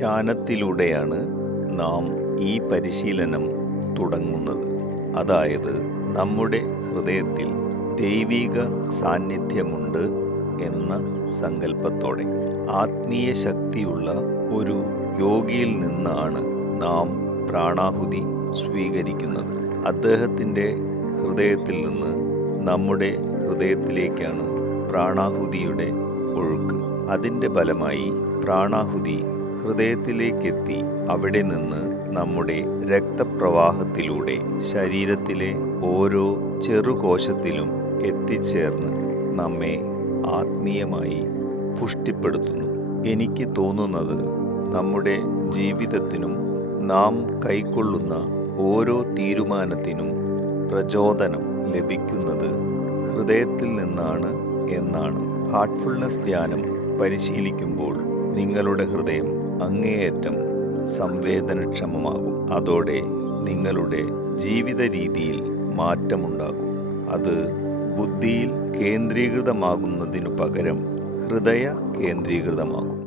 ധ്യാനത്തിലൂടെയാണ് നാം ഈ പരിശീലനം തുടങ്ങുന്നത്. അതായത് നമ്മുടെ ഹൃദയത്തിൽ ദൈവിക സാന്നിധ്യമുണ്ട് എന്ന സങ്കല്പത്തോടെ. ആത്മീയ ശക്തിയുള്ള ഒരു യോഗിയിൽ നിന്നാണ് നാം പ്രാണാഹുതി സ്വീകരിക്കുന്നത്. അദ്ദേഹത്തിന്റെ ഹൃദയത്തിൽ നിന്ന് നമ്മുടെ ഹൃദയത്തിലേക്കാണ് പ്രാണാഹുതിയുടെ ഒഴുക്ക്. അതിന്റെ ഫലമായി പ്രാണാഹുതി ഹൃദയത്തിലേക്കെത്തി അവിടെ നിന്ന് നമ്മുടെ രക്തപ്രവാഹത്തിലൂടെ ശരീരത്തിലെ ഓരോ ചെറുകോശത്തിലും എത്തിച്ചേർന്ന് നമ്മെ ആത്മീയമായി പുഷ്ടിപ്പെടുത്തുന്നു. എനിക്ക് തോന്നുന്നത് നമ്മുടെ ജീവിതത്തിനും നാം കൈക്കൊള്ളുന്ന ഓരോ തീരുമാനത്തിനും പ്രചോദനം ലഭിക്കുന്നത് ഹൃദയത്തിൽ നിന്നാണ് എന്നാണ്. ഹാർട്ട്ഫുൾനെസ് ധ്യാനം പരിശീലിക്കുമ്പോൾ നിങ്ങളുടെ ഹൃദയം അങ്ങേയറ്റം സംവേദനക്ഷമമാകും. അതോടെ നിങ്ങളുടെ ജീവിത രീതിയിൽ മാറ്റമുണ്ടാകും. അത് ബുദ്ധിയിൽ കേന്ദ്രീകൃതമാകുന്നതിനു പകരം ഹൃദയ കേന്ദ്രീകൃതമാകും.